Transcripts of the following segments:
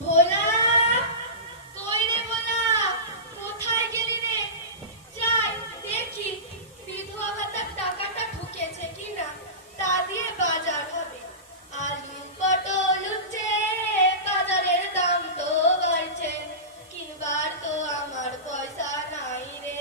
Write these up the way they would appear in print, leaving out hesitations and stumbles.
ভোলা, কই রে ভোলা, কোথায় গেলি রে? যাই দেখি বিধবা ভাতার টাকাটা ঢুকেছে কিনা, তা দিয়ে বাজার হবে। আলু পটল উঠছে, বাজারের দাম তো বাড়ছে, কিনবার তো আমার পয়সা নাই রে।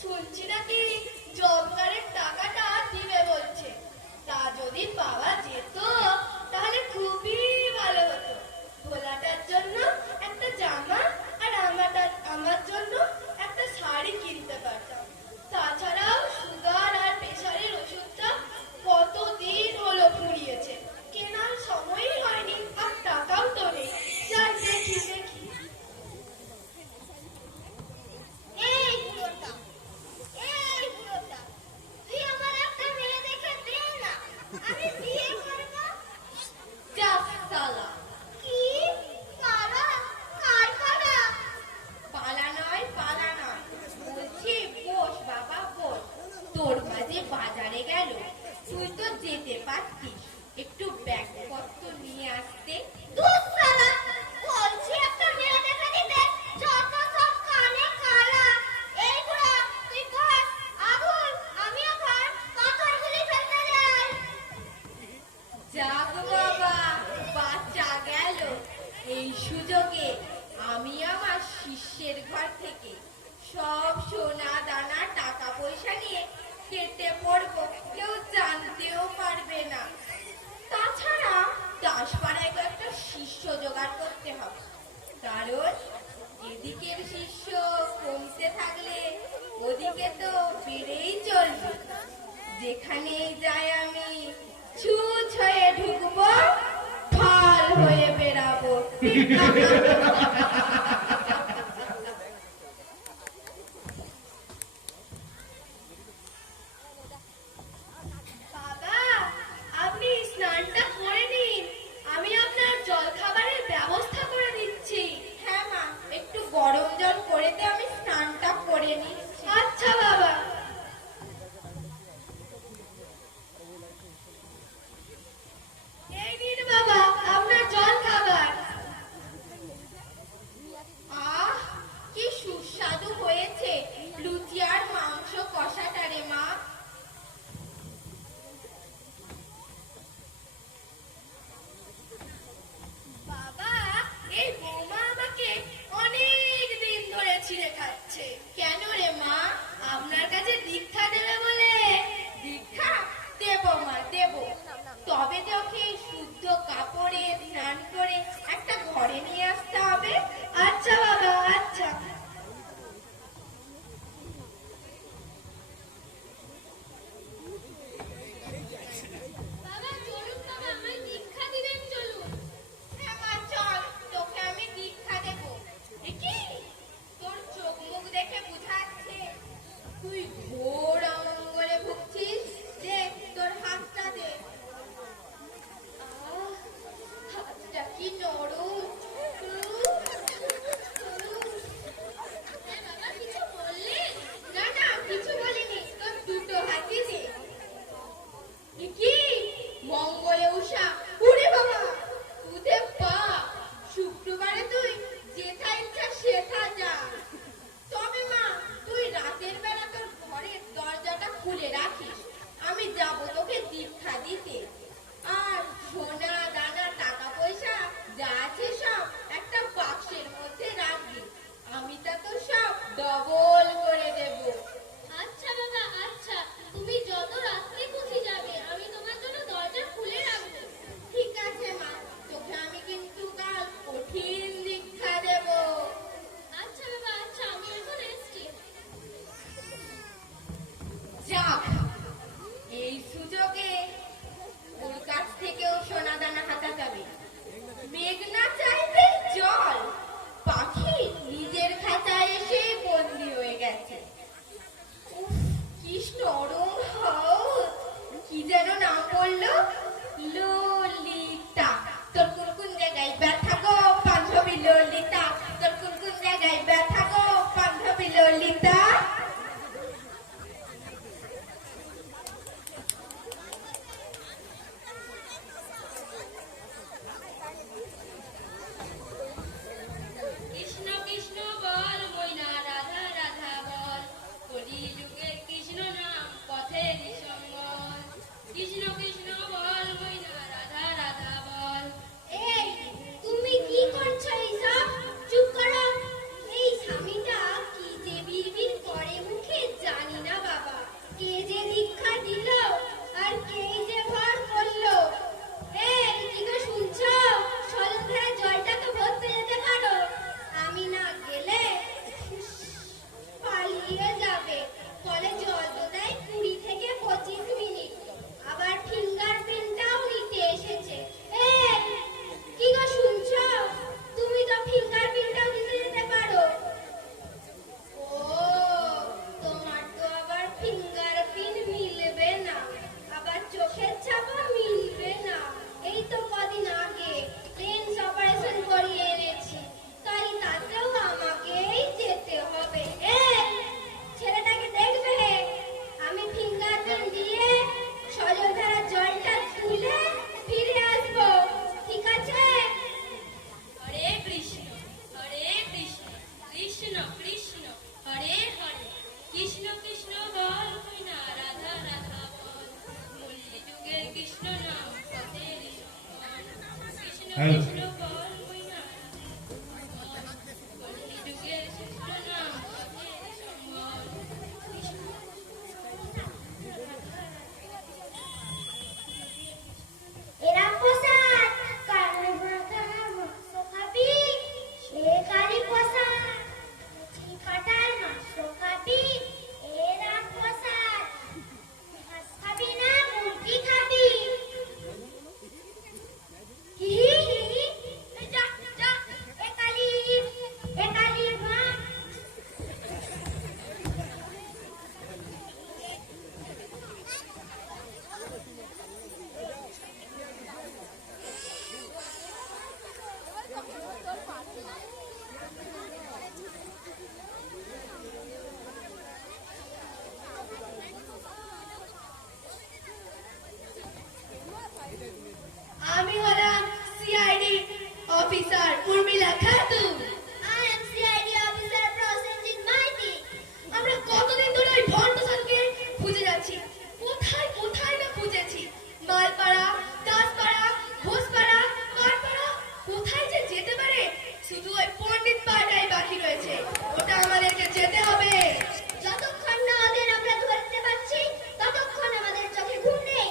শুনছি নাকি জব কার্ডের টাকাটা দিবে বলছে, তা যদি পাওয়া যেত তাহলে খুবই ভালো হতো। ভোলাটার জন্য একটা জামা আর আমার জন্য একটা শাড়ি কিনতে পারতাম। তাছাড়াও সুগার আর প্রেশারের ওষুধটা কতদিন হলো ফুরিয়েছে, কেনার সময়ই হয়নি, আর টাকাও তো নেই। যাই দেখি দেখি। এই বুড়োটা, এই বুড়োটা, তুই আমার একটা মেয়ে দেখে দে না, আমি বিয়ে করব। যা সালা, কি পালা? কার পালা? পালা নয় পালা নয়, বলছি বস বাবা বস। তোর মাঝে বাজারে গেল, তুই তো যেতে পারতিস, একটু ব্যাগপত্র নিয়ে আসতে। ধুর শালা, বলছি একটা মেয়ে দেখে দিতে, যত সব কানে কালা। এই বুড়ো, তুই ঘর আগুন, আমিও ঘর, পাথরগুলি ফেলতে যাই। যাক বাবা, বাচ্চা গেল। এই সুযোগে আমি আমার শিষ্যের ঘর থেকে সব সোনা দানা টাকা পয়সা নিয়ে কেটে পড়বো, কেউ জানতেও পারবে না। তাছাড়া দাসপাড়ায় একটা শিষ্য জোগাড় করতে হবে, কারণ এদিকের শিষ্য কমতে থাকলে ওদিকে তো বেড়েই চলবে। যেখানেই যাই আমি ছুঁচ হয়ে ঢুকবো, ফাল হয়ে বেরাবো। বাবা, আপনি স্নানটা করে নিন, আমি আপনার জল খাবারের ব্যবস্থা করে দিচ্ছি। হ্যাঁ মা, একটু গরম জল করে দে, আমি স্নানটা করে নিচ্ছি। আচ্ছা বাবা। এই নিন বাবা আপনার জল খাবার। হ্যালো এরা প্রসাদ কানে মাথা মাংস খাবি সে কারি প্রসাদ মুচকি কাটার মাংস খাবি এরা প্রসাদ ঘাস খাবি না মুরগি খাবি হি হি হি যা যা একালি মা আমি হলাম CID officer Urmila Khatun. I am CID officer Prosenjit Maiti. আমরা কতদিন ধরে ওই ভণ্ড সালকে খুঁজে যাচ্ছি, কোথায় কোথায় না খুঁজেছি। মালপাড়া, দাসপাড়া, ঘোষপাড়া, কাঠপাড়া, কোথায় যে যেতে পারে। শুধু ওই পণ্ডিত পাড়াটাই বাকি রয়েছে, ওটা আমাদেরকে যেতে হবে। যতক্ষণ না ওদের আমরা ধরতে পারছি ততক্ষণ আমাদের চোখে ঘুম নেই।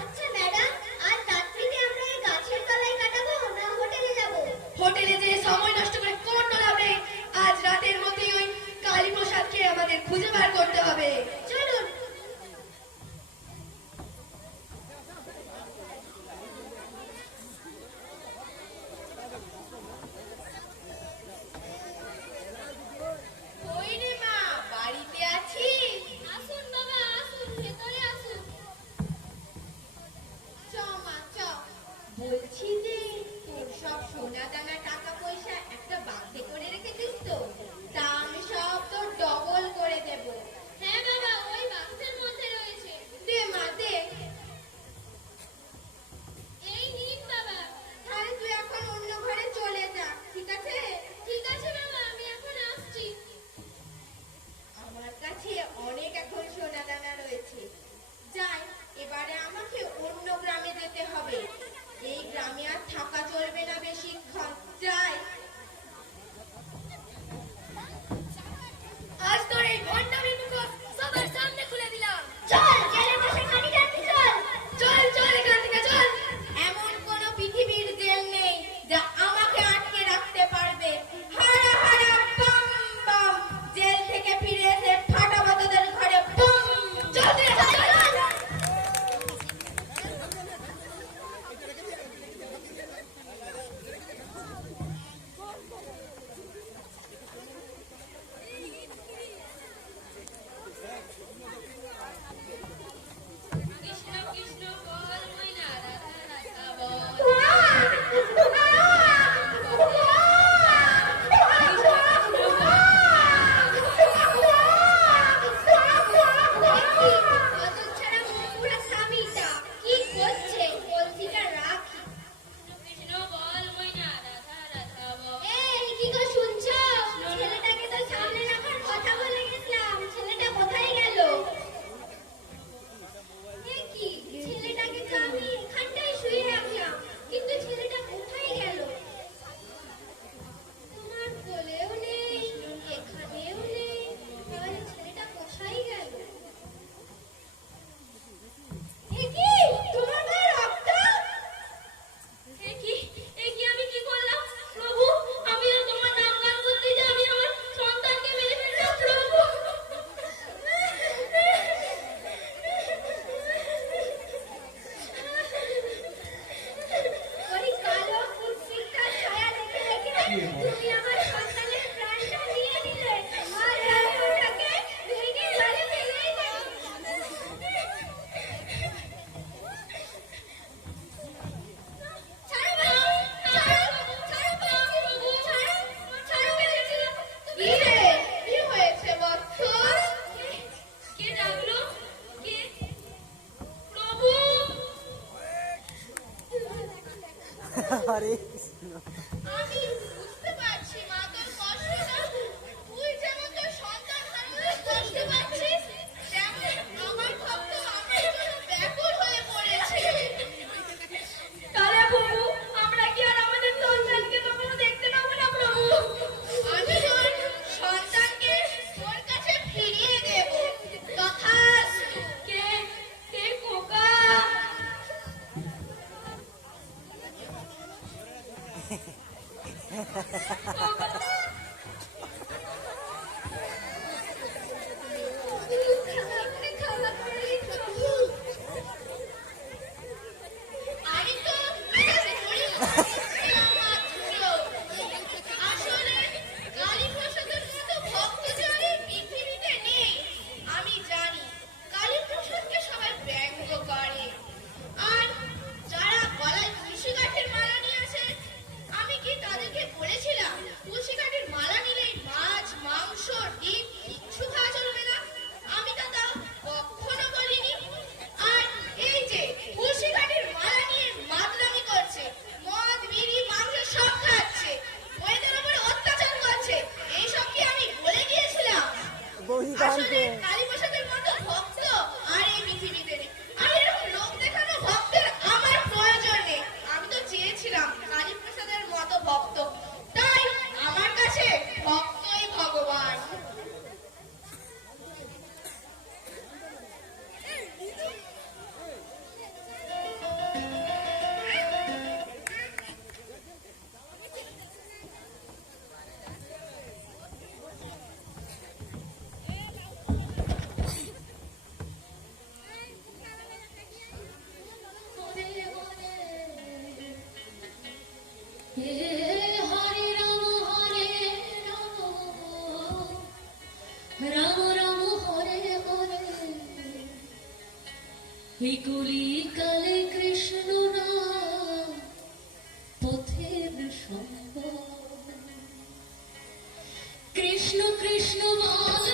আচ্ছা ম্যাডাম, আজ রাত্রিতে আমরা এই গাছের তলায় কাটাবো না হোটেলে যাব? হোটেলে যে সময় নষ্ট করে কোন হবে, আজ রাতের মধ্যেই ওই কালীপ্রসাদকে আমাদের খুঁজে বার করতে হবে। চলুন। কই রে মা, বাড়িতে আছিস? আসুন বাবা আসুন, ভেতরে আসুন। চ মা চ। বলছি যে তোর সব সোনা দানা টাকা পয়সা একটা বাক্সে করে রেখেছিস তো? তা আমি সব তোর ডবল করে দেব। হ্যাঁ বাবা, ওই বাক্সের মধ্যে রয়েছে। দে মা দে। এই নিন বাবা। তাহলে তুই এখন অন্য ঘরে চলে যা, ঠিক আছে? ঠিক আছে বাবা, আমি এখন আসছি। আমার কাছে অনেক এখন সোনা দানা রয়েছে। যাই, এবারে আমাকে অন্য গ্রামে যেতে হবে। এই গ্রামে আর থাকা চলবে না বেশিক্ষণ। যাই। আজ তোর এই ভণ্ডামি মুখোশ সবার সামনে খুলে দিলাম। চল জেলে বসে খানি টানতে চল। চল চল এখান থেকে চল। এমন কোন পৃথিবীর জেল নেই যা আমাকে আটকে রাখতে পারবে। হারা হারা বাম বাম, জেল থেকে ফিরে এসে ফাটাবাতাদের ঘরে বম। চল রে, চল চল। কৃষ্ণ কৃষ্ণ বল ময়না রাধা রাধা বল। অতচ্ছাড়া মুখপুরা স্বামীটা কি করছে? কলসিটা রাখি। কৃষ্ণ বল ময়না রাধা রাধা বল। এই কি গো শুনছো? ছেলেটাকে তো সামনে রাখার কথা বলে গেছিলাম, ছেলেটা কোথায় গেল? এ কি, ছেলেটাকে তো আমি এখানটায় শুয়ে রাখলাম, কিন্তু ছেলেটা কোথায় গেল? তোমার কোলেও নেই, এখানেও নেই, তাহলে ছেলেটা কোথায় গেল? এ কি, তোমার গায়ে রক্ত? এ কি আমি কি করলাম প্রভু? আমি আর তোমার নাম গান করতে যে আমি আমার সন্তানকে মেরে ফেললাম প্রভু। ওই কালো কুৎসিতটার ছায়া দেখে দেখে তুমি আমার সন্তানের প্রাণটা নিয়ে নিলে, আর আমি ওটাকে ভেঙে জলে ফেলে দিলে। ছাড়ো বাবু, ছাড়ো, ছাড়ো বাবু, ছাড়ো, ছাড়ো বলেছি। কি রে, কি হয়েছে বৎস? কে ডাকলো? কে? প্রভু। আরে আমি বুঝতে পারছি মা তোর কষ্টটা। তুই যেমন তোর সন্তান হারানোর কষ্ট পাচ্ছিস, তেমন আমার ভক্ত আমার জন্য ব্যাকুল হয়ে পড়েছে। তাহলে প্রভু আমরা কি আর আমি তো আসলে কালীপ্রসাদের মতো ভক্ত যারা পৃথিবীতে নেই। আমি জানি কালীপ্রসাদকে সবাই ব্যঙ্গ করে। আর যারা গলায় তুলসী কাঠের মালা নিয়ে আসে, আমি কি তাদেরকে বলেছিলাম তুলসী কাঠের মালা নিলেই মাছ, মাংস, ডিম কিচ্ছু খাওয়া চলবে না? আমি তো তা কখনো বলিনি। আর এই যে তুলসী কাঠের মালা নিয়ে মাতলামি করছে, মদ, বিড়ি, মাংস সব খাচ্ছে, মেয়েদের উপরে অত্যাচার করছে, এইসব কি আমি বলে গিয়েছিলাম? বৌদি আসলে কানকে কালীপ্রসাদের মতো ভক্ত আর এই পৃথিবীতে নেই। আর এরকম লোক দেখানো ভক্তের আমার প্রয়োজন নেই। আমি তো চেয়েছিলাম কালীপ্রসাদের মতো ভক্ত, তাই আমার কাছে ভক্তই ভগবান। হরে রাম রাম রাম হরে হরে এই কলি কালে কৃষ্ণ নাম পথের সম্ভব কৃষ্ণ কৃষ্ণ বল